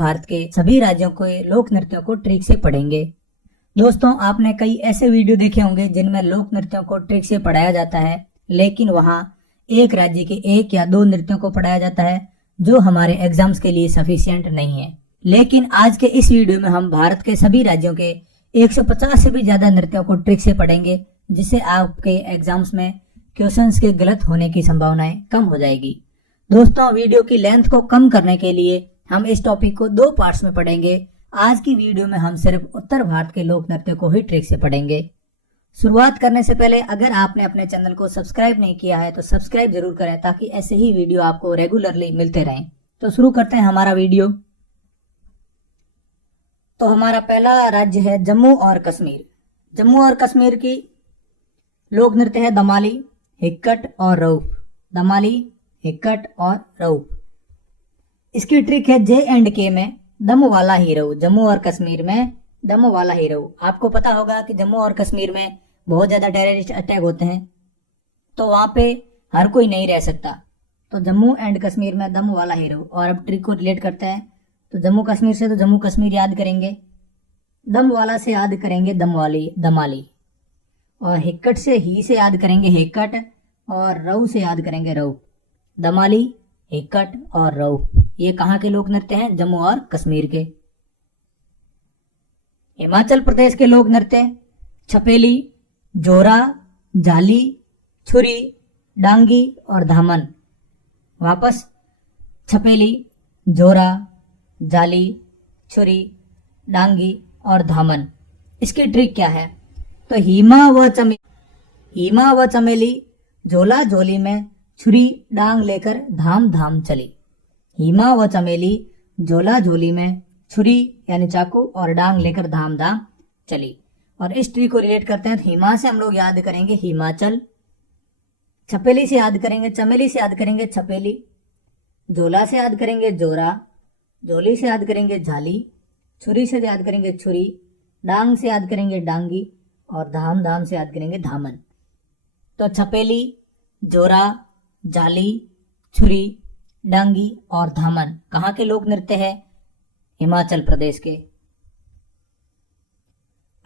भारत के सभी राज्यों के लोक नृत्यों को ट्रिक से पढ़ेंगे। दोस्तों, आपने कई ऐसे वीडियो देखे होंगे जिनमें लोक नृत्यों को ट्रिक से पढ़ाया जाता है, लेकिन वहाँ एक राज्य के एक या दो नृत्यों को पढ़ाया जाता है जो हमारे एग्जाम्स के लिए सफिशिएंट नहीं है। लेकिन आज के इस वीडियो में हम भारत के सभी राज्यों के 150 से भी ज्यादा नृत्यों को ट्रिक से पढ़ेंगे, जिससे आपके एग्जाम्स में क्वेश्चंस के गलत होने की संभावनाएं कम हो जाएगी। दोस्तों, वीडियो की लेंथ को कम करने के लिए हम इस टॉपिक को 2 पार्ट्स में पढ़ेंगे। आज की वीडियो में हम सिर्फ उत्तर भारत के लोक नृत्य को ही ट्रिक से पढ़ेंगे। शुरुआत करने से पहले अगर आपने अपने चैनल को सब्सक्राइब नहीं किया है तो सब्सक्राइब जरूर करें, ताकि ऐसे ही वीडियो आपको रेगुलरली मिलते रहें। तो शुरू करते हैं हमारा वीडियो। तो हमारा पहला राज्य है जम्मू और कश्मीर। जम्मू और कश्मीर की लोक नृत्य है दमाली, हिक्कट और रऊफ। दमाली, हिक्कट और रऊफ। इसकी ट्रिक है जे एंड के में दम वाला ही रहू। जम्मू और कश्मीर में दम वाला ही रहू। आपको पता होगा कि जम्मू और कश्मीर में बहुत ज्यादा टेररिस्ट अटैक होते हैं, तो वहां पे हर कोई नहीं रह सकता। तो जम्मू एंड कश्मीर में दम वाला ही रहू। और अब ट्रिक को रिलेट करते हैं, तो जम्मू कश्मीर से तो जम्मू कश्मीर याद करेंगे, दम वाला से याद करेंगे दमाली, और हिक्कट से ही से याद करेंगे हिक्कट, और रऊ से याद करेंगे रऊ। दमाली, हिक्कट और रऊ, ये कहाँ के लोक नृत्य हैं? जम्मू और कश्मीर के। हिमाचल प्रदेश के लोक नृत्य छपेली, जोरा, जाली, छुरी, डांगी और धामन। वापस छपेली, जोरा, जाली, छुरी, डांगी और धामन। इसकी ट्रिक क्या है? तो हीमा व चमेली झोला झोली में छुरी डांग लेकर धाम धाम चली। हीमा व चमेली झोला झोली में छुरी यानी चाकू और डांग लेकर धाम धाम चली। और इस ट्री को रिलेट करते हैं, तो हीमा से हम लोग याद करेंगे हिमाचल, छपेली से याद करेंगे चमेली से याद करेंगे छपेली, झोला से याद करेंगे जोरा, झोली से याद करेंगे झाली, छुरी से याद करेंगे छुरी, डांग से याद करेंगे डांगी और धाम धाम से याद करेंगे धामन। तो छपेली, जोरा, जाली, छुरी, डांगी और धामन कहाँ के लोक नृत्य है? हिमाचल प्रदेश के।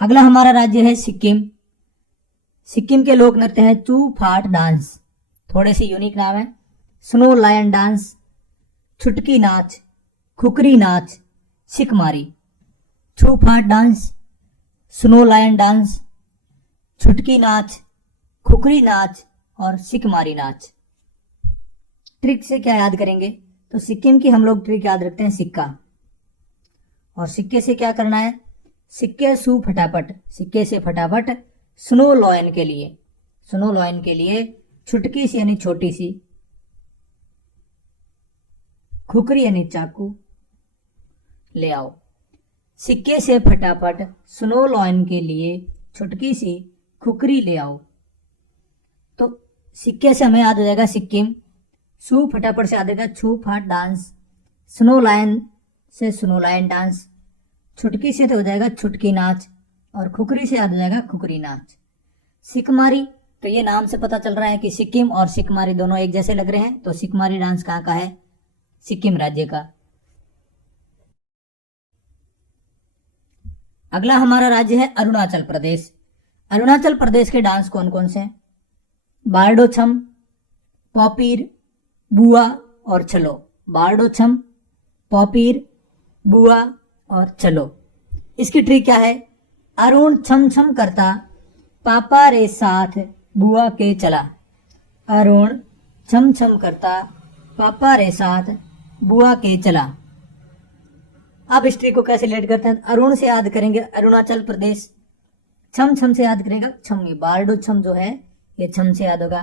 अगला हमारा राज्य है सिक्किम। सिक्किम के लोक नृत्य है चू फाट डांस। थोड़े से यूनिक नाम है। स्नो लायन डांस, छुटकी नाच, खुकरी नाच, सिकमारी। छू फाट डांस, स्नो लायन डांस, छुटकी नाच, खुकरी नाच और सिकमारी नाच। ट्रिक से क्या याद करेंगे? तो सिक्किम की हम लोग ट्रिक याद रखते हैं सिक्का। और सिक्के से क्या करना है? सिक्के सू फटाफट, सिक्के से फटाफट। स्नो लॉयन के लिए, स्नो लॉयन के लिए छुटकी सी यानी छोटी सी, खुकरी यानी चाकू ले आओ। सिक्के से फटाफट, स्नो लॉयन के लिए छुटकी सी खुकरी ले आओ। तो सिक्के से हमें याद हो जाएगा सिक्किम, सू फटाफट से याद आएगा छू फाट डांस, स्नो लायन से स्नो लायन डांस, छुटकी से तो हो जाएगा छुटकी नाच, और खुकरी से याद हो जाएगा खुकरी नाच। सिकमारी, तो ये नाम से पता चल रहा है कि सिक्किम और सिकमारी दोनों एक जैसे लग रहे हैं। तो सिकमारी डांस कहाँ का है? सिक्किम राज्य का। अगला हमारा राज्य है अरुणाचल प्रदेश। अरुणाचल प्रदेश के डांस कौन कौन से हैं? बारडो छम, पॉपीर, बुआ और चलो। बारडो छम, पॉपीर, बुआ और चलो। इसकी ट्रिक क्या है? अरुण छम छम करता पापा रे साथ बुआ के चला। अरुण छम छम करता पापा रे साथ बुआ के चला। अब इस ट्रिक को कैसे रिलेट करते हैं? अरुण से याद करेंगे अरुणाचल प्रदेश, छम छम से याद करेंगे छम, बारडो छम जो है ये छम से याद होगा।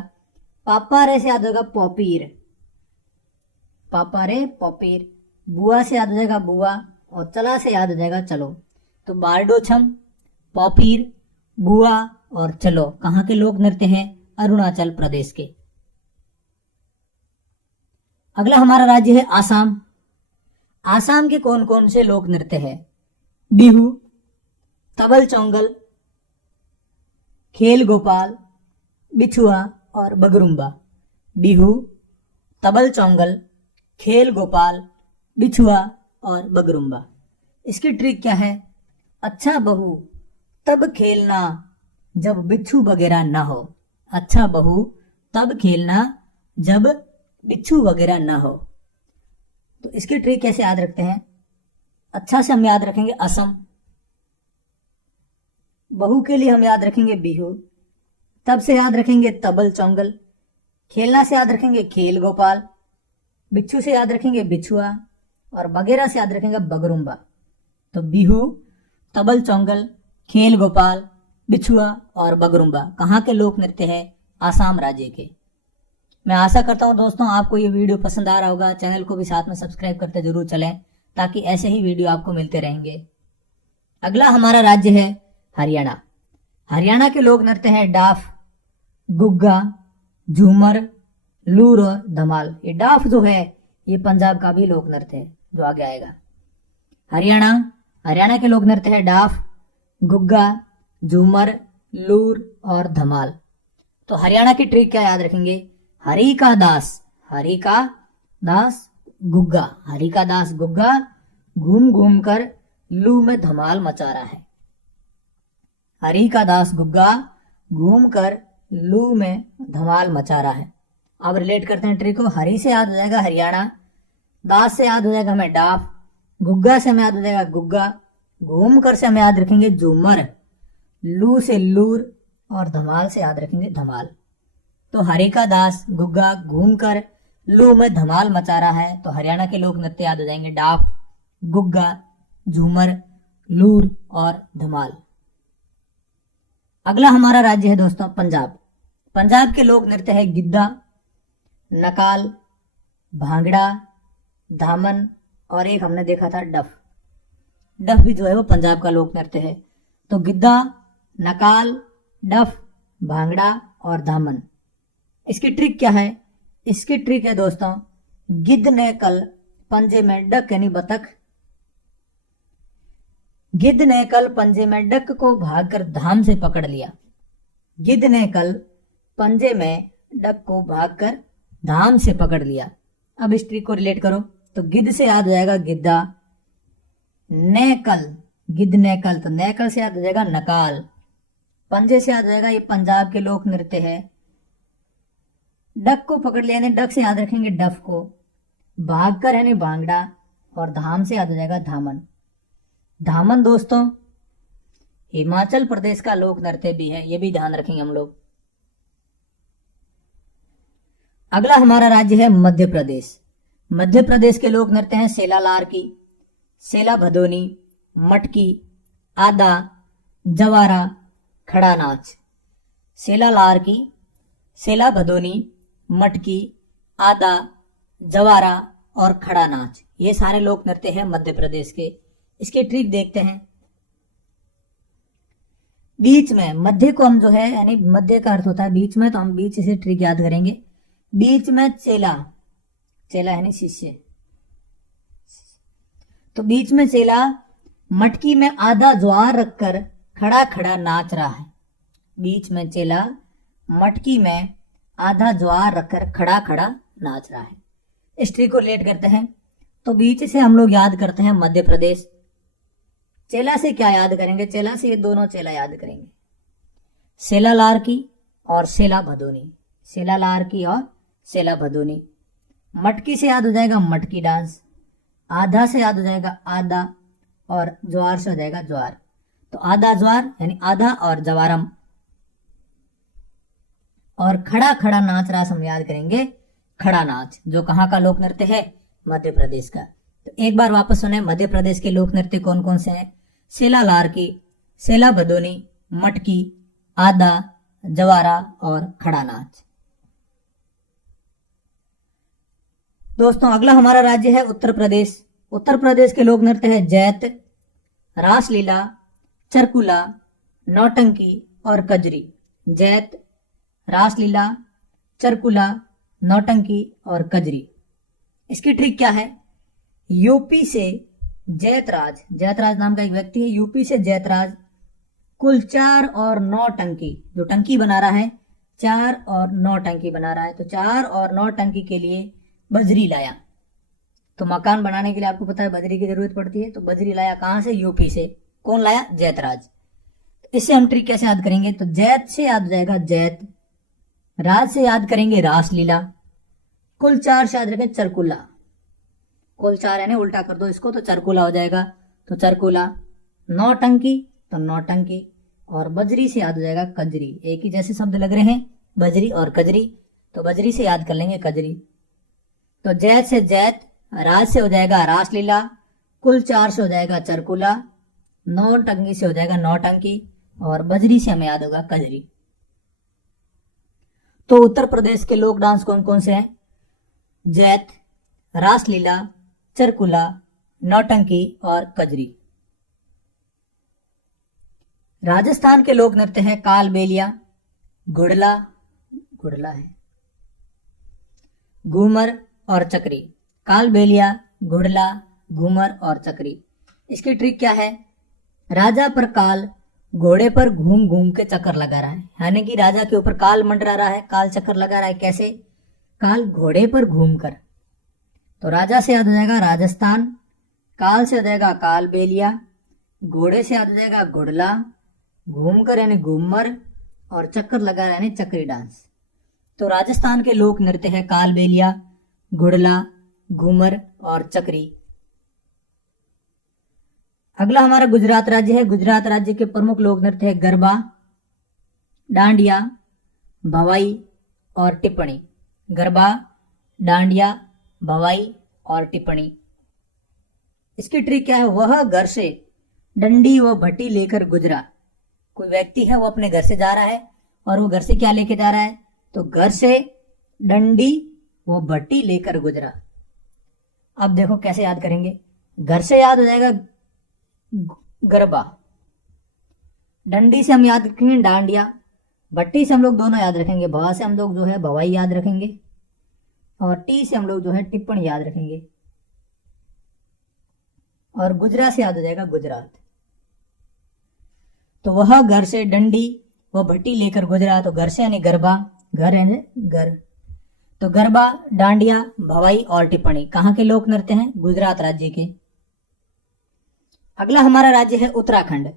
पापा रे से याद होगा पॉपीर, पापा रे पॉपीर। बुआ से याद हो जाएगा बुआ, और चला से याद हो जाएगा चलो। तो बारडो छम, पॉपीर, बुआ और चलो कहाँ के लोक नृत्य हैं? अरुणाचल प्रदेश के। अगला हमारा राज्य है आसाम। आसाम के कौन कौन से लोक नृत्य है? बिहू, तबल चौंगल, खेल गोपाल, बिछुआ और बगरुम्बा। बिहू, तबल चौंगल, खेल गोपाल, बिछुआ और बगरुम्बा। इसकी ट्रिक क्या है? अच्छा बहू तब खेलना जब बिच्छू वगैरह ना हो। अच्छा बहू तब खेलना जब बिच्छू वगैरह ना हो। तो इसकी ट्रिक कैसे याद रखते हैं? अच्छा से हम याद रखेंगे असम, बहू के लिए हम याद रखेंगे बिहू, तब से याद रखेंगे तबल चौंगल, खेलना से याद रखेंगे खेल गोपाल, बिच्छू से याद रखेंगे बिछुआ और वगैरह से याद रखेंगे बगरुम्बा। तो बिहू, तबल चौंगल, खेल गोपाल, बिछुआ और बगरुम्बा कहाँ के लोक नृत्य है? आसाम राज्य के। मैं आशा करता हूँ दोस्तों आपको ये वीडियो पसंद आ रहा होगा। चैनल को भी साथ में सब्सक्राइब करते जरूर चलें ताकि ऐसे ही वीडियो आपको मिलते रहेंगे। अगला हमारा राज्य है हरियाणा। हरियाणा के लोक नृत्य हैं डाफ, गुग्गा, झूमर, लूर और धमाल। ये डाफ जो है ये पंजाब का भी लोक नृत्य है जो आगे आएगा। हरियाणा के लोक नृत्य है डाफ, गुग्गा, झूमर, लूर और धमाल। तो हरियाणा की ट्रिक क्या याद रखेंगे? हरि का दास गुग्गा, हरि का दास गुग्गा घूम घूम कर लू में धमाल मचा रहा है। हरि का दास गुग्गा घूम कर लू में धमाल मचा रहा है। अब रिलेट करते हैं ट्रिक को। हरि से याद हो जाएगा हरियाणा, दास से याद हो जाएगा हमें डाफ, गुग्गा से हमें याद हो जाएगा गुग्गा, घूम कर से हमें याद रखेंगे झूमर, लू से लूर और धमाल से याद रखेंगे धमाल। तो हरि का दास गुग्गा घूम कर लू में धमाल मचा रहा है। तो हरियाणा के लोक नृत्य याद हो जाएंगे डाफ, गुग्गा, झूमर, लूर और धमाल। अगला हमारा राज्य है दोस्तों पंजाब। पंजाब के लोक नृत्य है गिद्धा, नकाल, भांगड़ा, धामन और एक हमने देखा था डफ। डफ भी जो है वो पंजाब का लोक नृत्य है। तो गिद्धा, नकाल, डफ, भांगड़ा और धामन। इसकी ट्रिक क्या है? इसकी ट्रिक है दोस्तों, गिद्ध ने कल पंजे में डक यानी बतख, गिद्ध ने कल पंजे में डक को भागकर धाम से पकड़ लिया। गिद्ध ने कल पंजे में डक को भागकर धाम से पकड़ लिया। अब इस ट्रिक को रिलेट करो तो गिद्ध से याद हो जाएगा गिद्धा, नेकल, गिद्ध नेकल, तो नेकल से याद हो जाएगा नकाल, पंजे से याद हो जाएगा ये पंजाब के लोक नृत्य है। डक को पकड़ लिया यानी डक से याद रखेंगे डफ को, भागकर यानी भांगड़ा और धाम से याद हो जाएगा धामन। धामन दोस्तों हिमाचल प्रदेश का लोक नृत्य भी है, ये भी ध्यान रखेंगे हम लोग। अगला हमारा राज्य है मध्य प्रदेश। मध्य प्रदेश के लोक नृत्य हैं सेला लारकी, सेला भदोनी, मटकी, आदा, जवारा, खड़ा नाच। सेला लारकी, सेला भदोनी, मटकी, आदा, जवारा और खड़ा नाच, ये सारे लोक नृत्य हैं मध्य प्रदेश के। इसके ट्रिक देखते हैं। बीच में, मध्य को हम जो है यानी मध्य का अर्थ होता है बीच में, तो हम बीच से ट्रिक याद करेंगे। बीच में चेला, चेला यानी शिष्य, तो बीच में चेला मटकी में आधा ज्वार रखकर खड़ा खड़ा नाच रहा है। बीच में चेला मटकी में आधा ज्वार रखकर खड़ा खड़ा नाच रहा है। इस ट्रिक को रिलेट करते हैं तो बीच से हम लोग याद करते हैं मध्य प्रदेश। चेला से क्या याद करेंगे? चेला से ये दोनों चेला याद करेंगे, सेला लारकी और सेला भदोनी, सेला लारकी और सेला भदोनी। मटकी से याद हो जाएगा मटकी डांस, आधा से याद हो जाएगा आधा और ज्वार से हो जाएगा ज्वार। तो आधा ज्वार यानी आधा और जवारम, और खड़ा खड़ा नाच रहा हम याद करेंगे खड़ा नाच, जो कहाँ का लोक नृत्य है? मध्य प्रदेश का। तो एक बार वापस सुने मध्य प्रदेश के लोक नृत्य कौन कौन से हैं? सेला लारकी, सेला भदोनी, मटकी, आदा, जवारा और खड़ा नाच। दोस्तों अगला हमारा राज्य है उत्तर प्रदेश। उत्तर प्रदेश के लोक नृत्य है जैत, रासलीला, चरकुला, नौटंकी और कजरी। जैत, रासलीला, चरकुला, नौटंकी और कजरी। इसकी ट्रिक क्या है? यूपी से जैतराज, जैतराज नाम का एक व्यक्ति है, यूपी से जैतराज कुल 4 और 9 टंकी, जो टंकी बना रहा है 4 और 9 टंकी बना रहा है, तो 4 और 9 टंकी के लिए बजरी लाया। तो मकान बनाने के लिए आपको पता है बजरी की जरूरत पड़ती है, तो बजरी लाया कहां से? यूपी से। कौन लाया? जैतराज। तो इससे हम ट्रिक कैसे याद करेंगे? तो जैत से याद हो जाएगा जैत, राज से याद करेंगे रासलीला, कुल 4 से याद रखें चरकुला। कुल 4 यानी उल्टा कर दो इसको तो चरकुला हो जाएगा, तो चरकुला। नौटंकी तो नौटंकी, और बजरी से याद हो जाएगा कजरी। एक ही जैसे शब्द लग रहे हैं, बजरी और कजरी, तो बजरी से याद कर लेंगे कजरी। तो जैत से जैत, राज से हो जाएगा रासलीला, कुल 4 से हो जाएगा चरकुला, नौटंकी से हो जाएगा नौटंकी, और बजरी से हमें याद होगा कजरी। तो उत्तर प्रदेश के लोक डांस कौन कौन से हैं? जैत, रासलीला, चरकुला, नौटंकी और कजरी। राजस्थान के लोक नृत्य है कालबेलिया, गुड़ला, गुड़ला है, घूमर और चक्री। कालबेलिया, गुड़ला, घूमर और चक्री। इसकी ट्रिक क्या है? राजा पर काल घोड़े पर घूम घूम के चक्कर लगा रहा है, यानी कि राजा के ऊपर काल मंडरा रहा है, काल चक्कर लगा रहा है। कैसे? काल घोड़े पर घूमकर। तो राजा से याद हो जाएगा राजस्थान, काल से हो जाएगा कालबेलिया, घोड़े से याद हो जाएगा गुड़ला, घूमकर यानी घूमर, और चक्कर लगा रहा है यानी चक्री डांस। तो राजस्थान के लोक नृत्य है कालबेलिया, गुड़ला, घूमर और चक्री। अगला हमारा गुजरात राज्य है। गुजरात राज्य के प्रमुख लोक नृत्य है गरबा, डांडिया, भवाई और टिप्पणी। गरबा, डांडिया, भवाई और टिप्पणी। इसकी ट्रिक क्या है? वह घर से डंडी व भट्टी लेकर गुजरा। कोई व्यक्ति है वो अपने घर से जा रहा है, और वो घर से क्या लेके जा रहा है? तो घर से डंडी व भट्टी लेकर गुजरा। अब देखो कैसे याद करेंगे। घर से याद हो जाएगा गरबा, डंडी से हम याद रखेंगे डांडिया, भट्टी से हम लोग दोनों याद रखेंगे, भवा से हम लोग जो है भवाई याद रखेंगे, और टी से हम लोग जो है टिप्पणी याद रखेंगे, और गुजरा से याद हो जाएगा गुजरात। तो वह घर से डंडी व भट्टी लेकर गुजरा। तो घर से यानी गरबा, घर है घर। तो गरबा, डांडिया, भवाई और टिप्पणी कहाँ के लोक नृत्य हैं? गुजरात राज्य के। अगला हमारा राज्य है उत्तराखंड।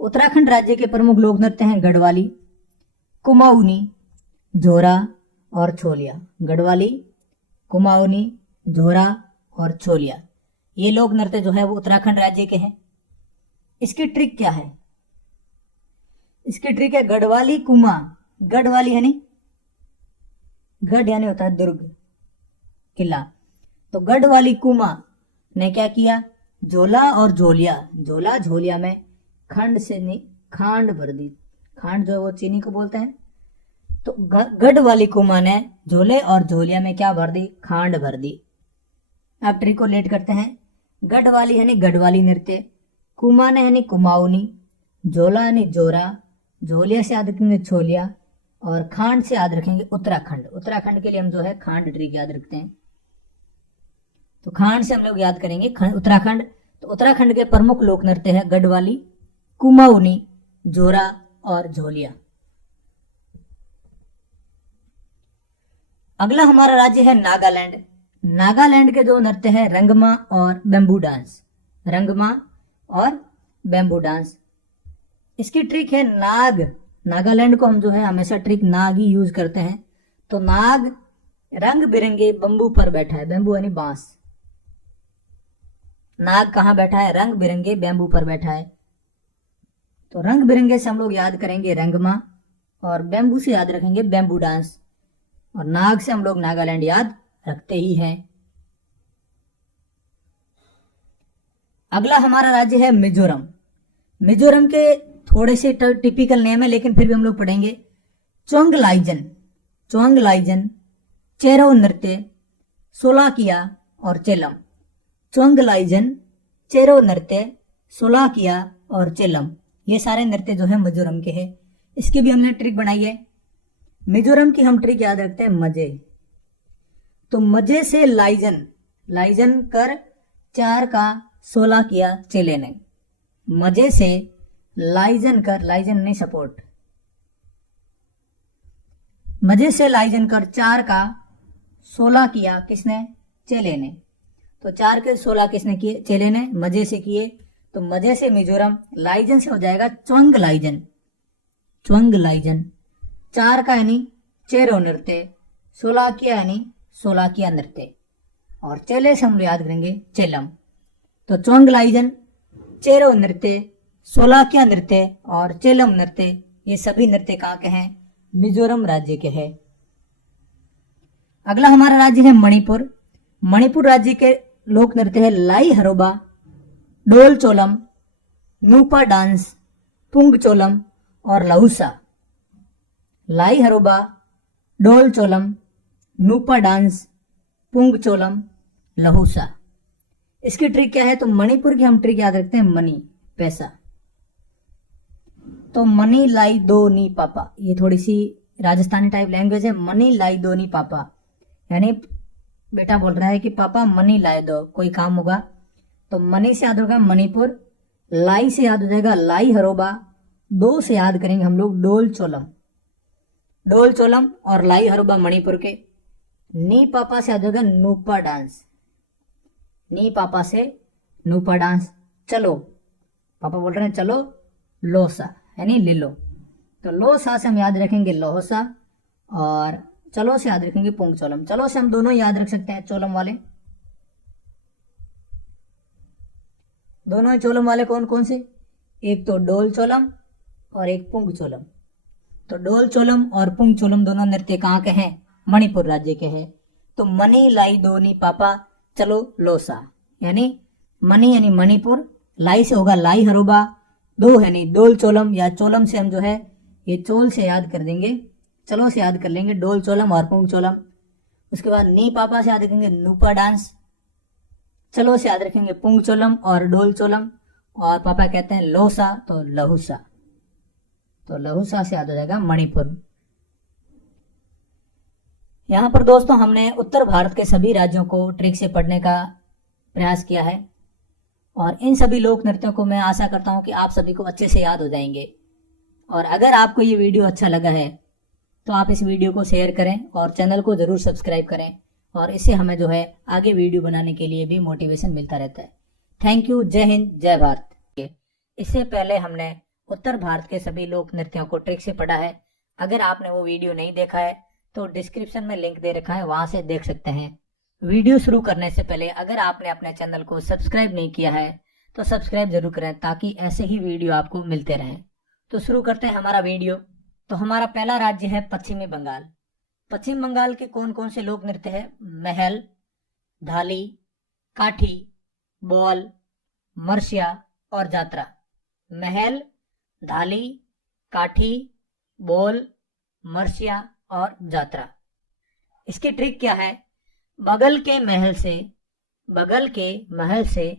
उत्तराखंड राज्य के प्रमुख लोक नृत्य हैं गढ़वाली, कुमाऊनी, झोरा और छोलिया। गढ़वाली, कुमाऊनी, झोरा और छोलिया, ये लोक नृत्य जो है वो उत्तराखंड राज्य के हैं। इसकी ट्रिक क्या है? इसकी ट्रिक है गढ़वाली कुमा। गढ़वाली यानी गढ़ यानी होता है दुर्ग, किला। तो गढ़वाली कुमा ने क्या किया? झोला और झोलिया, झोला झोलिया में खंड से नहीं खांड भर दी। खांड जो है वो चीनी को बोलते हैं। तो गढ़वाली कुमा ने झोले और झोलिया में क्या भर दी? खांड भर दी। अब ट्रिक को लेट करते हैं। गढ़वाली यानी गढ़वाली नृत्य, कुमा ने यानी कुमाऊनी, झोला यानी जोरा, झोलिया से याद रखेंगे छोलिया, और खांड से याद रखेंगे उत्तराखंड। उत्तराखंड के लिए हम जो है खांड ट्रिक याद रखते हैं। तो खांड से हम लोग याद करेंगे उत्तराखंड। तो उत्तराखंड के प्रमुख लोक नृत्य है गढ़वाली, कुमाऊनी, जोरा और झोलिया। अगला हमारा राज्य है नागालैंड। नागालैंड के जो नृत्य है रंगमा और बैम्बू डांस। रंगमा और बैम्बू डांस। इसकी ट्रिक है नाग। नागालैंड को हम जो है हमेशा ट्रिक नाग ही यूज करते हैं। तो नाग रंग बिरंगे बम्बू पर बैठा है। बैम्बू यानी बांस। नाग कहाँ बैठा है? रंग बिरंगे बैम्बू पर बैठा है। तो रंग बिरंगे से हम लोग याद करेंगे रंगमा, और बैम्बू से याद रखेंगे बैम्बू डांस, और नाग से हम लोग नागालैंड याद रखते ही हैं। अगला हमारा राज्य है मिजोरम। मिजोरम के थोड़े से टिपिकल नेम है, लेकिन फिर भी हम लोग पढ़ेंगे। चोंगलाइजन, चोंगलाइजन, चेरो नृत्य, सोलाकिया और चेलम। चोंगलाइजन, चेरो नृत्य, सोलाकिया और चेलम, ये सारे नृत्य जो है मिजोरम के हैं। इसकी भी हमने ट्रिक बनाई है। मिजोरम की हम ट्रिक याद रखते हैं मजे। तो मजे से लाइजन, लाइजन कर 4 का 16 किया चेले ने। मजे से लाइजन कर, लाइजन नहीं सपोर्ट, मजे से लाइजन कर 4 का 16 किया किसने? चेले ने। तो 4 के 16 किसने किए? चेले ने मजे से किए। तो मजे से मिजोरम, लाइजन से हो जाएगा च्वंग लाइजन, च्वंग लाइजन। 4 का यानी चेरो नृत्य, 16 किया यानी सोलाकिया नृत्य, और चेले से हम याद करेंगे चेलम। तो च्वंग लाइजन, चेरो नृत्य, सोलाकिया नृत्य और चेलम नृत्य, ये सभी नृत्य कहाँ के हैं? मिजोरम राज्य के हैं। अगला हमारा राज्य है मणिपुर। मणिपुर राज्य के लोक नृत्य है लाई हरोबा, डोल चोलम, नूपा डांस, पुंग चोलम और लहुसा। लाई हरोबा, डोल चोलम, नूपा डांस, पुंग चोलम, लहुसा। इसकी ट्रिक क्या है? तो मणिपुर की हम ट्रिक याद रखते हैं, मनी, पैसा। तो मनी लाई दो नी पापा, ये थोड़ी सी राजस्थानी टाइप लैंग्वेज है। मनी लाई दो नी पापा यानी बेटा बोल रहा है कि पापा मनी लाए दो, कोई काम होगा। तो मनी से याद होगा मणिपुर, लाई से याद हो जाएगा लाई हरोबा, दो से याद करेंगे हम लोग डोल चोलम, डोल चोलम और लाई हरोबा मणिपुर के। नी पापा से याद होगा नूपा डांस, नी पापा से नूपा डांस। चलो, पापा बोल रहे हैं चलो, लोसा यानी ले लो। तो लोसा से हम याद रखेंगे लोहसा, और चलो से याद रखेंगे पुंग चोलम। चलो से हम दोनों याद रख सकते हैं, चोलम वाले। दोनों ही चोलम वाले कौन कौन से? एक तो डोल चोलम और एक पुंग चोलम। तो डोल चोलम और पुंग चोलम दोनों नृत्य कहाँ के हैं? मणिपुर राज्य के हैं। तो मनी लाई दोनी पापा, चलो लोसा यानी मनी यानी मणिपुर, लाई से होगा लाई हरोबा, दो है नहीं डोल चोलम, या चोलम से हम जो है ये चोल से याद कर देंगे, चलो से याद कर लेंगे डोल चोलम और पुंग चोलम। उसके बाद नी पापा से याद रखेंगे नूपा डांस, चलो से याद रखेंगे पुंग चोलम और डोल चोलम, और पापा कहते हैं लोसा तो लहुसा। तो लहुसा से याद हो जाएगा मणिपुर। यहां पर दोस्तों हमने उत्तर भारत के सभी राज्यों को ट्रिक से पढ़ने का प्रयास किया है, और इन सभी लोक नृत्यों को मैं आशा करता हूं कि आप सभी को अच्छे से याद हो जाएंगे। और अगर आपको ये वीडियो अच्छा लगा है तो आप इस वीडियो को शेयर करें और चैनल को जरूर सब्सक्राइब करें, और इससे हमें जो है आगे वीडियो बनाने के लिए भी मोटिवेशन मिलता रहता है। Thank you. जय हिंद, जय भारत। इससे पहले हमने उत्तर भारत के सभी लोक नृत्यों को ट्रिक से पढ़ा है। अगर आपने वो वीडियो नहीं देखा है तो डिस्क्रिप्शन में लिंक दे रखा है, वहां से देख सकते हैं। वीडियो शुरू करने से पहले अगर आपने अपने चैनल को सब्सक्राइब नहीं किया है तो सब्सक्राइब जरूर करें, ताकि ऐसे ही वीडियो आपको मिलते रहें। तो शुरू करते हैं हमारा वीडियो। तो हमारा पहला राज्य है पश्चिमी बंगाल। पश्चिम बंगाल के कौन कौन से लोक नृत्य है? महल, धाली, काठी, बॉल, मर्शिया और जात्रा। महल, धाली, काठी, बॉल, मर्शिया और जात्रा। इसकी ट्रिक क्या है? बगल के महल से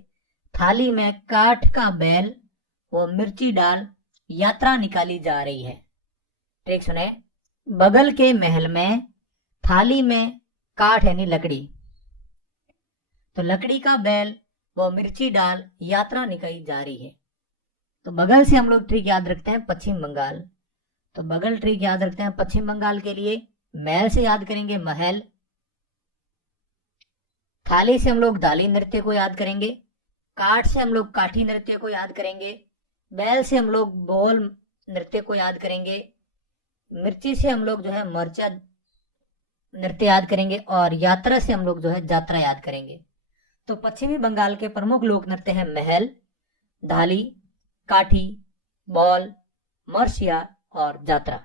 थाली में काठ का बैल व मिर्ची डाल यात्रा निकाली जा रही है। ट्रिक सुने, बगल के महल में थाली में काठ यानी लकड़ी, तो लकड़ी का बैल व मिर्ची डाल यात्रा निकाली जा रही है। तो बगल से हम लोग ट्रिक याद रखते हैं पश्चिम बंगाल। तो बगल ट्रिक याद रखते हैं पश्चिम बंगाल के लिए। महल से याद करेंगे महल, थाली से हम लोग दाली नृत्य को याद करेंगे, काठ से हम लोग काठी नृत्य को याद करेंगे, बैल से हम लोग बॉल नृत्य को याद करेंगे, मिर्ची से हम लोग जो है मर्चा नृत्य याद करेंगे, और यात्रा से हम लोग जो है जात्रा याद करेंगे। तो पश्चिमी बंगाल के प्रमुख लोक नृत्य है महल, धाली, काठी, बॉल, मर्शिया और जात्रा।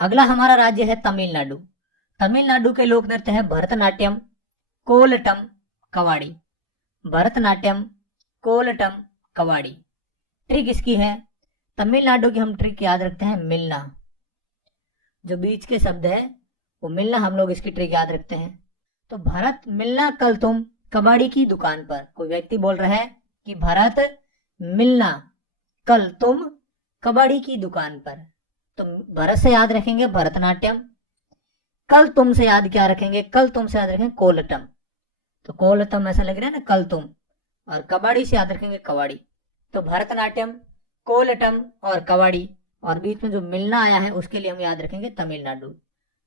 अगला हमारा राज्य है तमिलनाडु। तमिलनाडु के लोक नृत्य है भरतनाट्यम, कोलटम, कवाड़ी। भरतनाट्यम, कोलटम, कवाड़ी। ट्रिक इसकी है, तमिलनाडु की हम ट्रिक याद रखते हैं मिलना, जो बीच के शब्द है वो मिलना, हम लोग इसकी ट्रिक याद रखते हैं। तो भरत मिलना कल तुम कबाड़ी की दुकान पर। कोई व्यक्ति बोल रहा है कि भरत मिलना कल तुम कबाड़ी की दुकान पर। तो भरत से याद रखेंगे भरतनाट्यम, कल तुम से याद क्या रखेंगे? कल तुम से याद रखेंगे कोलटम। तो कोलटम ऐसा लग रहा है ना, कल तुम, और कबाड़ी से याद रखेंगे कवाड़ी। तो भरतनाट्यम, कोलटम और कवाड़ी, और बीच में जो मिलना आया है उसके लिए हम याद रखेंगे तमिलनाडु।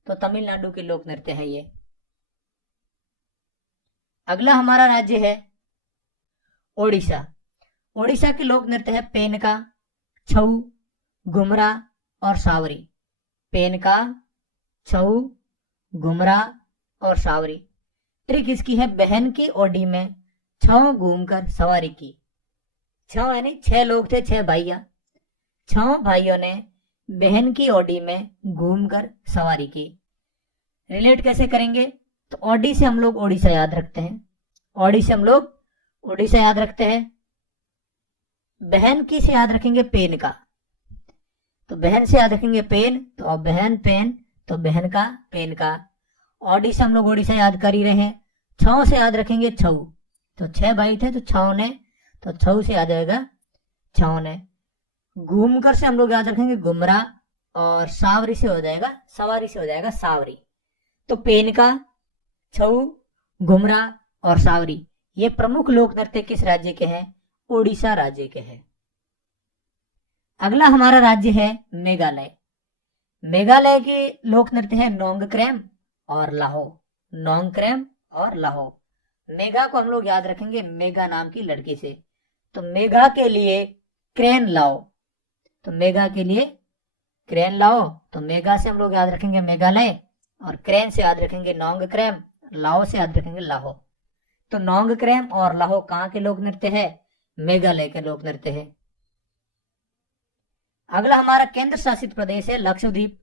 तो तमिलनाडु के लोक नृत्य है ये। अगला हमारा राज्य है ओडिशा। ओडिशा के लोक नृत्य है पेनका, छऊ, घुमरा और सावरी। पेनका, छऊ, घुमरा और सावरी। ट्रिक इसकी है बहन की ओडी में छह घूमकर सवारी की। छह यानी 6 लोग थे, 6 भाइया। 6 भाइयों ने बहन की ओडी में घूमकर सवारी की। रिलेट कैसे करेंगे? तो ओडी से हम लोग ओडिशा याद रखते हैं, ओडी से हम लोग ओडिशा याद रखते हैं। बहन की से याद रखेंगे पेन का, तो बहन से याद रखेंगे पेन, तो अब बहन पेन, तो बहन का पेन का। ओडी से हम लोग ओडिशा याद कर ही रहे हैं। छौ से याद रखेंगे छऊ, तो 6 भाई थे तो छौ ने, तो छऊ से याद आएगा छौ ने। घूमकर से हम लोग याद रखेंगे घुमरा, और सावरी से हो जाएगा, सवारी से हो जाएगा सावरी। तो पेन का, छऊ, घुमरा और सावरी ये प्रमुख लोक नृत्य किस राज्य के हैं? ओडिशा राज्य के हैं। अगला हमारा राज्य है मेघालय। मेघालय के लोक नृत्य है नोंगक्रेम और लाहो। नोंगक्रेम और लाहो। मेघा को हम लोग याद रखेंगे मेघा नाम की लड़की से, तो मेघा के लिए क्रेन लाओ, तो मेघा के लिए क्रेन लाओ। तो मेघा से हम लोग याद रखेंगे मेघालय, और क्रेन से याद रखेंगे नोंगक्रेम, लाहो से याद रखेंगे लाहो। तो नोंगक्रेम और लाहो कहाँ के लोक नृत्य है? मेघालय के लोक नृत्य है। अगला हमारा केंद्र शासित प्रदेश है लक्षद्वीप।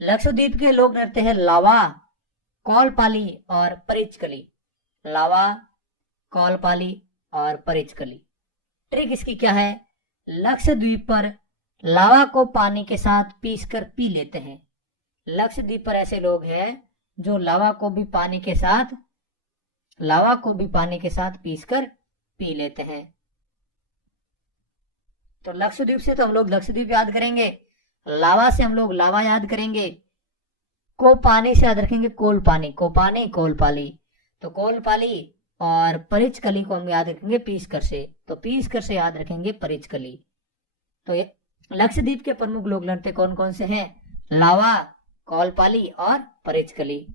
लक्षद्वीप के लोक नृत्य है लावा, कौलपाली और परिचकली। लावा, कौलपाली और परिचकली। ट्रिक इसकी क्या है? लक्षद्वीप पर लावा को पानी के साथ पीसकर पी लेते हैं। लक्षद्वीप पर ऐसे लोग हैं जो लावा को भी पानी के साथ पीसकर पी लेते हैं। तो लक्षद्वीप से तो हम लोग लक्षद्वीप याद करेंगे, लावा से हम लोग लावा याद करेंगे, को पानी से याद रखेंगे कोल पानी, को पानी कोल पाली। तो कोल पाली और परिचकली को हम याद रखेंगे पीसकर से, तो पीसकर से याद रखेंगे परिचकली। तो ये लक्षद्वीप के प्रमुख लोक नृत्य कौन कौन से हैं? लावा, कौलपाली और परिचकली।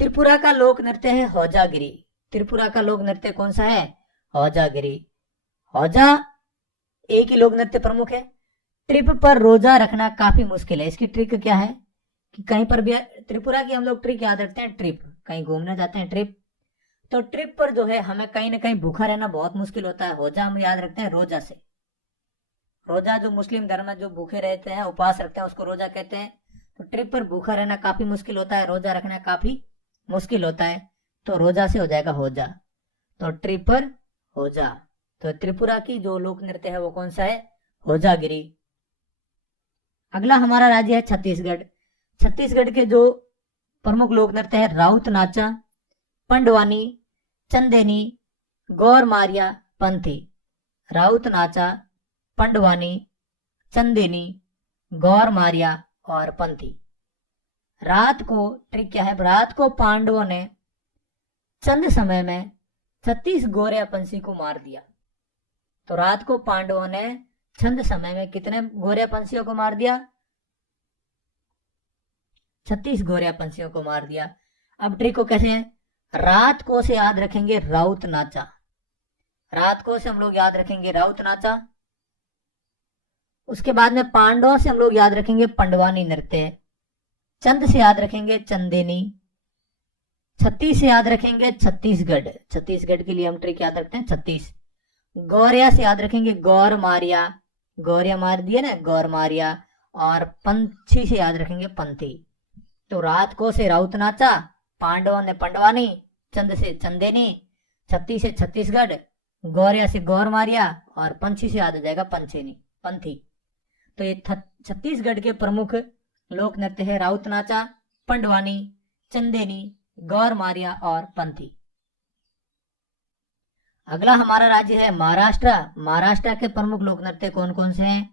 त्रिपुरा का लोक नृत्य है होजागिरी। त्रिपुरा का लोक नृत्य कौन सा है? होजागिरी। होजा एक ही लोक नृत्य प्रमुख है। ट्रिप पर रोजा रखना काफी मुश्किल है। इसकी ट्रिक क्या है कि कहीं पर भी त्रिपुरा की हम लोग ट्रिक याद रखते हैं, ट्रिप कहीं घूमने जाते हैं ट्रिप, तो ट्रिप पर जो है हमें कहीं ना कहीं भूखा रहना बहुत मुश्किल होता है। होजा हम याद रखते हैं रोजा से। रोजा जो मुस्लिम धर्म में जो भूखे रहते हैं, उपवास रखते हैं, उसको रोजा कहते हैं। तो ट्रिप पर भूखा रहना काफी मुश्किल होता है, रोजा रखना काफी मुश्किल होता है, तो रोजा से हो जाएगा होजा। तो ट्रिप पर होजा। तो त्रिपुरा की जो लोक नृत्य है वो कौन सा है? होजागिरी। अगला हमारा राज्य है छत्तीसगढ़। छत्तीसगढ़ के जो प्रमुख लोक नृत्य है राउत नाचा, पंडवानी, चंदेनी, गौर मारिया, पंथी। राउत नाचा, पंडवानी, चंदेनी, गौर मारिया और पंथी। रात को ट्रिक क्या है? रात को पांडवों ने चंद समय में 36 गोरिया पंछी को मार दिया। तो रात को पांडवों ने छंद समय में कितने गोरिया पंछियों को मार दिया? 36 गोरिया पंछियों को मार दिया। अब ट्रिक को कैसे है? रात को से याद रखेंगे राउत नाचा। रात को से हम लोग याद रखेंगे राउत नाचा। उसके बाद में पांडवों से हम लोग याद रखेंगे पंडवानी नृत्य। चंद से याद रखेंगे चंदेनी। 36 से याद रखेंगे छत्तीसगढ़। छत्तीसगढ़ के लिए हम ट्रिक याद रखते हैं 36। गौरिया से याद रखेंगे गौर मारिया। गौरिया मार दिए ना, गौर मारिया। और पंछी से याद रखेंगे पंथी। तो रात को से राउत नाचा, पांडवों ने पंडवानी, चंद से चंदेनी, 36 से छत्तीसगढ़, गौरिया से गौर मारिया और पंछी से याद आ जाएगा पंथी। तो ये छत्तीसगढ़ के प्रमुख लोक नृत्य है राउत नाचा, पंडवानी, चंदेनी, गौर मारिया और पंथी। अगला हमारा राज्य है महाराष्ट्र। महाराष्ट्र के प्रमुख लोक नृत्य कौन कौन से हैं?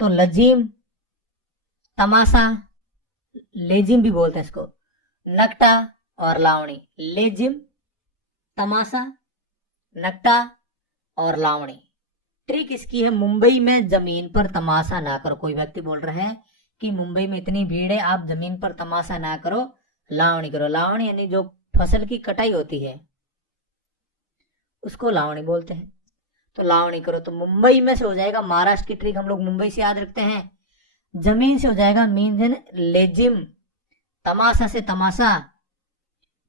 तो लजीम, तमाशा, लेजिम भी बोलते हैं इसको, नकटा और लावणी। लेजिम, तमाशा, नकटा और लावणी। ट्रिक इसकी है मुंबई में जमीन पर तमाशा ना करो। कोई व्यक्ति बोल रहे हैं कि मुंबई में इतनी भीड़ है, आप जमीन पर तमाशा ना करो, लावणी करो। लावणी यानी जो फसल की कटाई होती है उसको लावणी बोलते हैं। तो लावणी करो तो मुंबई में से हो जाएगा, महाराष्ट्र की ट्रिक हम लोग मुंबई से याद रखते हैं। जमीन से हो जाएगा मीन लेजिम, तमाशा से तमाशा।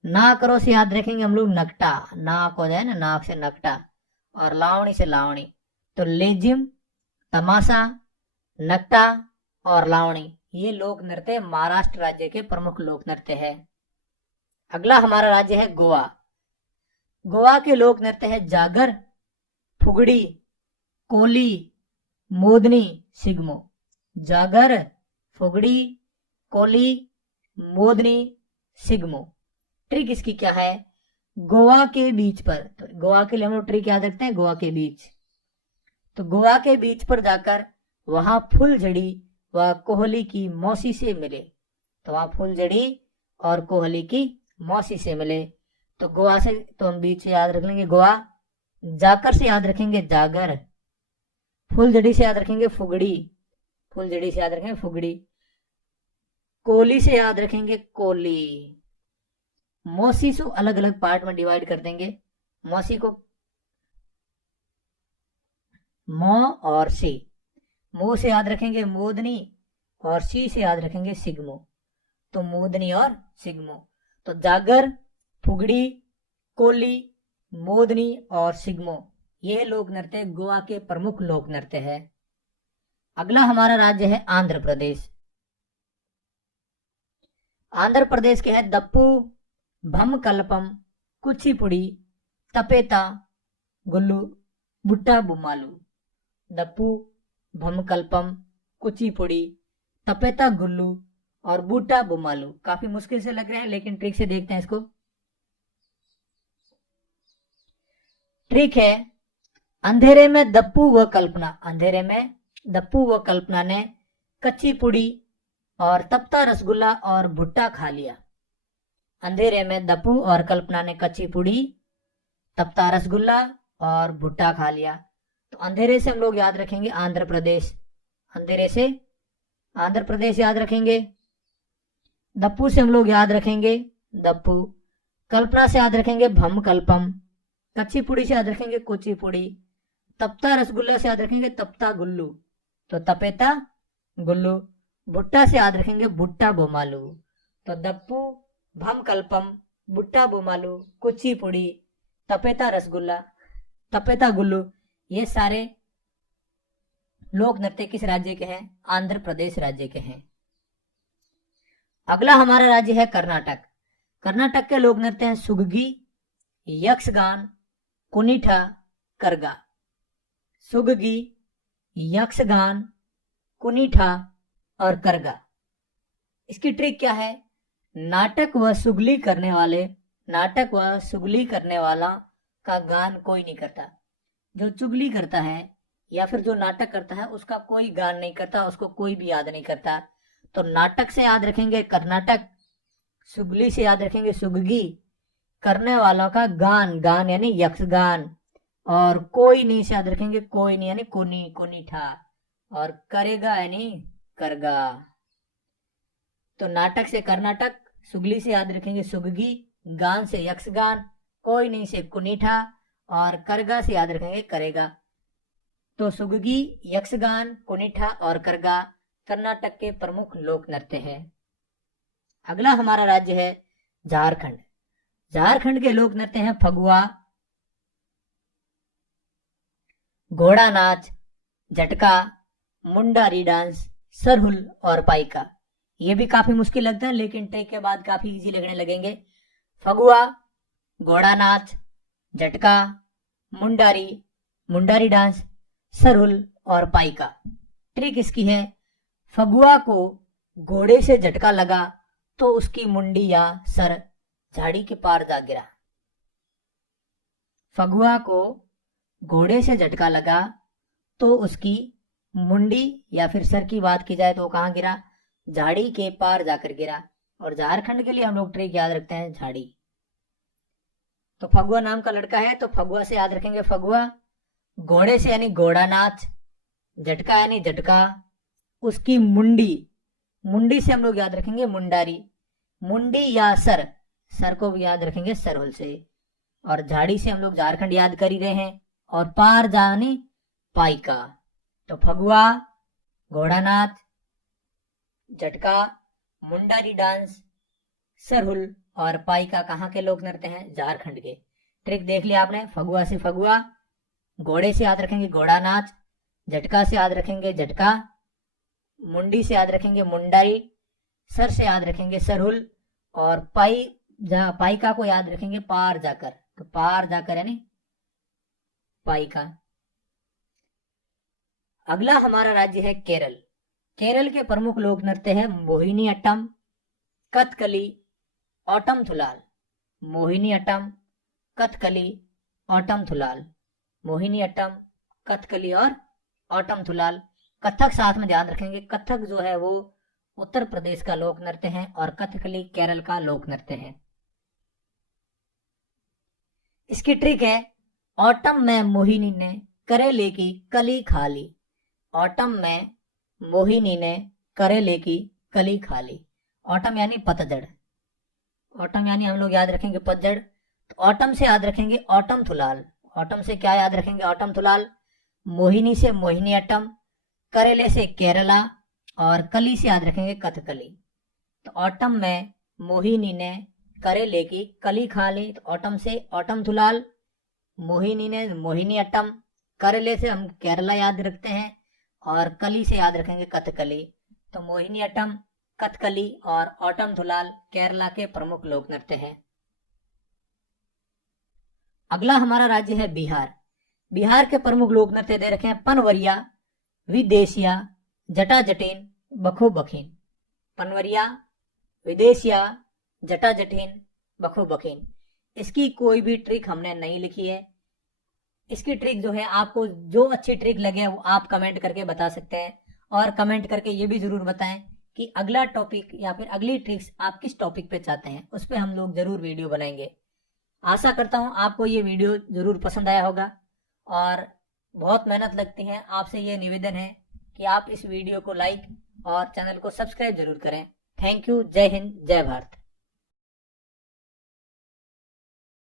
ना करो से याद रखेंगे हम लोग नकटा, नाक हो जाए ना, नाक से नकटा। और लावणी से लावणी, तो लेजिम, तमाशा, नकटा और लावणी, ये लोक नृत्य महाराष्ट्र राज्य के प्रमुख लोक नृत्य है। अगला हमारा राज्य है गोवा। गोवा के लोक नृत्य है जागर, फुगड़ी, कोली, मोदनी, सिगमो। जागर, फुगड़ी, कोली, मोदनी, सिगमो। ट्रिक इसकी क्या है? गोवा के बीच पर, तो गोवा के लिए हम लोग ट्रिक याद रखते हैं, गोवा के बीच। तो गोवा के बीच पर जाकर वहां फुलझड़ी व कोहली की मौसी से मिले। तो वहां फुलझड़ी और कोहली की मौसी से मिले। तो गोवा से तो हम बीच से याद रख लेंगे गोवा, जाकर से याद रखेंगे जागर, फुलझड़ी से याद रखेंगे फुगड़ी, फुलझड़ी से याद रखेंगे फुगड़ी, कोली से याद रखेंगे कोली। मौसी से अलग अलग पार्ट में डिवाइड कर देंगे। मौसी को मो और सी, मो से याद रखेंगे मोदनी और सी से याद रखेंगे सिगमो। तो मोदनी और सिगमो। तो जागर, फुगड़ी, कोली, मोदनी और सिगमो, ये लोक नृत्य गोवा के प्रमुख लोक नृत्य है। अगला हमारा राज्य है आंध्र प्रदेश। आंध्र प्रदेश के है दप्पू, भमकल्पम, कुचिपुड़ी, तपेता, गुल्लू, बुट्टा बुमालू। दप्पू, भमकल्पम, कुचिपुड़ी, तपेता, गुल्लू और बूटा बुमालू। काफी मुश्किल से लग रहे हैं लेकिन ट्रिक से देखते हैं इसको। ट्रिक है, अंधेरे में दप्पू व कल्पना, अंधेरे में दप्पू व कल्पना ने कच्ची पुड़ी और तपता रसगुल्ला और भुट्टा खा लिया। अंधेरे में दप्पू और कल्पना ने कच्ची पुड़ी, तपता रसगुल्ला और भुट्टा खा लिया। तो अंधेरे से हम लोग याद रखेंगे आंध्र प्रदेश, अंधेरे से आंध्र प्रदेश याद रखेंगे। दप्पू से हम लोग याद रखेंगे दप्पू, कल्पना से याद रखेंगे भमकल्पम, कच्ची पुड़ी से याद रखेंगे कुचिपुड़ी, तपता रसगुल्ला से याद रखेंगे तपता गुल्लू, तो तपेता गुल्लू, भुट्टा से याद रखेंगे भुट्टा बोमालू। तो दप्पू, भमकल्पम, भुट्टा बोमालू, कुचिपुड़ी, तपेता रसगुल्ला, तपेता गुल्लू, ये सारे लोक नृत्य किस राज्य के हैं? आंध्र प्रदेश राज्य के हैं। अगला हमारा राज्य है कर्नाटक। कर्नाटक के लोक नृत्य हैं सुगगी, यक्षगान, कुनीठा, करगा। सुगगी, यक्षगान, कुनीठा और करगा। इसकी ट्रिक क्या है? नाटक व सुगली करने वाले, नाटक व सुगली करने वाला का गान कोई नहीं करता। जो चुगली करता है या फिर जो नाटक करता है उसका कोई गान नहीं करता, उसको कोई भी याद नहीं करता। तो नाटक से याद रखेंगे कर्नाटक, सुगली से याद रखेंगे सुगगी, करने वालों का गान, गान यानी यक्षगान, और कोई नहीं से याद रखेंगे कोई नहीं यानी कुनी, कुनीठा, और करेगा यानी करगा। तो नाटक से कर्नाटक, सुगली से याद रखेंगे सुगगी, गान से यक्षगान, कोई नहीं से कुनीठा और करगा से याद रखेंगे करेगा। तो सुगगी, यक्षगान, कुनीठा और करगा कर्नाटक के प्रमुख लोक नृत्य है। अगला हमारा राज्य है झारखंड। झारखंड के लोक नृत्य हैं फगुआ, घोड़ा नाच, झटका, मुंडारी डांस, सरहुल और पाइका। ये भी काफी मुश्किल लगता है लेकिन ट्रिक के बाद काफी इजी लगने लगेंगे। फगुआ, घोड़ा नाच, झटका, मुंडारी, मुंडारी डांस, सरहुल और पाइका। ट्रिक इसकी है, फगुआ को घोड़े से झटका लगा तो उसकी मुंडी या सर झाड़ी के पार जा गिरा। फगुआ को घोड़े से झटका लगा तो उसकी मुंडी या फिर सर की बात की जाए तो कहाँ गिरा? झाड़ी के पार जाकर गिरा। और झारखंड के लिए हम लोग ट्रिक याद रखते हैं झाड़ी। तो फगुआ नाम का लड़का है तो फगुआ से याद रखेंगे फगुआ, घोड़े से यानी घोड़ा नाच, झटका यानी झटका, उसकी मुंडी, मुंडी से हम लोग याद रखेंगे मुंडारी, मुंडी या सर, सर को भी याद रखेंगे सरहुल से, और झाड़ी से हम लोग झारखंड याद कर ही रहे हैं, और पार जाने पाइका। तो फगुआ, घोड़ानाच, झटका, मुंडारी डांस, सरहुल और पाइका कहाँ के लोक नृत्य हैं? झारखंड के। ट्रिक देख लिया आपने। फगुआ से फगुआ, घोड़े से याद रखेंगे घोड़ा नाच, झटका से याद रखेंगे झटका, मुंडी से याद रखेंगे मुंडाई, सर से याद रखेंगे सरहुल, और पाइका को याद रखेंगे पार जाकर। तो पार जाकर यानी पाइका। अगला हमारा राज्य है केरल। केरल के प्रमुख लोक नृत्य है मोहिनी अट्टम, कथकली, ऑटम थुलाल। मोहिनी अट्टम, कथकली, ऑटम थुलाल। मोहिनी अट्टम, कथकली और ऑटम थुलाल। कथक साथ में ध्यान रखेंगे। कथक जो है वो उत्तर प्रदेश का लोक नृत्य है और कथकली केरल का लोक नृत्य है। इसकी ट्रिक है, ऑटम में मोहिनी ने करेले की कली खा ली। ऑटम में मोहिनी ने करेले की कली खा ली। ऑटम यानी पतझड़। ऑटम यानी हम लोग याद रखेंगे पतझड़। तो ऑटम से याद रखेंगे ऑटम थुलाल। ऑटम से क्या याद रखेंगे? ऑटम थुलाल। मोहिनी से मोहिनी अट्टम, करेले से केरला, और कली से याद रखेंगे कथकली। तो ऑटम में मोहिनी ने करेले की कली खा ली, तो ऑटम से ऑटम थुलाल। मोहिनी ने मोहिनी अट्टम, करेले से हम केरला याद रखते हैं, और कली से याद रखेंगे कथकली। तो मोहिनी अट्टम, कथकली और ऑटम थुलाल केरला के प्रमुख लोक नृत्य हैं। अगला हमारा राज्य है बिहार। बिहार के प्रमुख लोक नृत्य दे रखे हैं पनवरिया, विदेशिया, जटा जटिन, बखो बखीन। पनवरिया, विदेशिया, जटा जटिन, बखो बखीन। इसकी कोई भी ट्रिक हमने नहीं लिखी है। इसकी ट्रिक जो है, आपको जो अच्छी ट्रिक लगे वो आप कमेंट करके बता सकते हैं, और कमेंट करके ये भी जरूर बताएं कि अगला टॉपिक या फिर अगली ट्रिक्स आप किस टॉपिक पे चाहते हैं, उस पर हम लोग जरूर वीडियो बनाएंगे। आशा करता हूं आपको ये वीडियो जरूर पसंद आया होगा, और बहुत मेहनत लगती है। आपसे ये निवेदन है कि आप इस वीडियो को लाइक और चैनल को सब्सक्राइब जरूर करें। Thank you. जय हिंद, जय भारत।